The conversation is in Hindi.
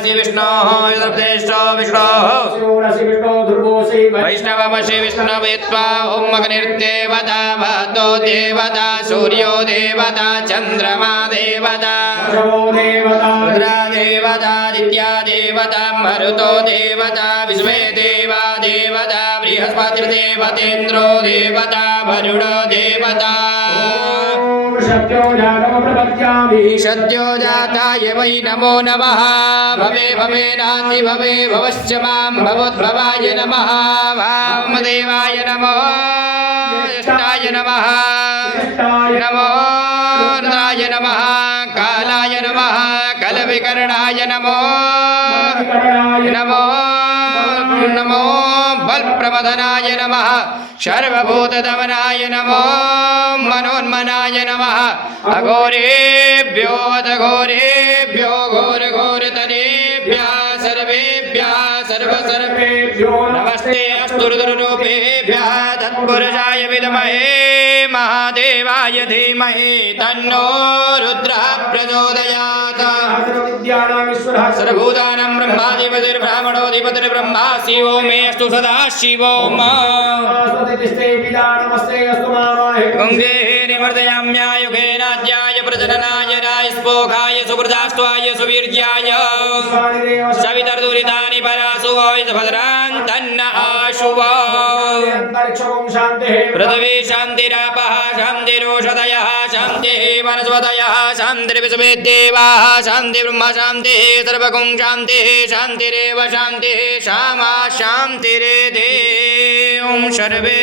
विष्णोः वैष्णवमसि विष्णुवेत्वा ॐ अग्निर्देवता वतो देवता सूर्यो देवता चन्द्रमा देवता रुद्रा देवता आदित्या देवता मरुतो देवता विश्वे देवा देवता बृहस्पतिर्देवतेन्द्रो देवता वरुणो देवता सद्यो जाताय वै नमो नमः भवे भवे नाति भवे भवश्च मां भवोद्भवाय नमः वामदेवाय नमो ज्येष्ठाय नमः नमो रुद्राय नमः कालाय नमः कलविकर्णाय नमो नमो नमो बलप्रमदनाय नमः सर्वभूतदमनाय नमो मनोन्मनाय नमः अघोरेभ्यो अघोरेभ्यो घोरघोरतरेभ्यः सर्वेभ्यः सर्वसर्वेभ्यो नमस्ते अस्तु रुद्ररूपेभ्यः तत्पुरुषाय विद्महे महादेवाय धीमहि तन्नो रुद्रः प्रचोदयात् सर्वभूतानां ब्रह्माधिपतिर्ब्राह्मणोऽधिपतिर्ब्रह्मा शिवो मे अस्तु सदा शिवो गङ्गे निवर्तयाम्यायुगेनाद्याय प्रजननाय रायस्पोखाय सुवृद्धास्त्वाय सुवीर्याय सवितर्दुरितानि परासु भद्रान् तन्न आशु पृथिवी शान्तिरापः शान्तिरोषधयः शान्तिः वनस्पतयः शान्तिर्विश्वे देवाः शान्तिर्ब्रह्म शान्तिः सर्वगुं शान्तिः शान्तिरेव शान्तिः शामा शान्तिरेधे ॐ सर्वे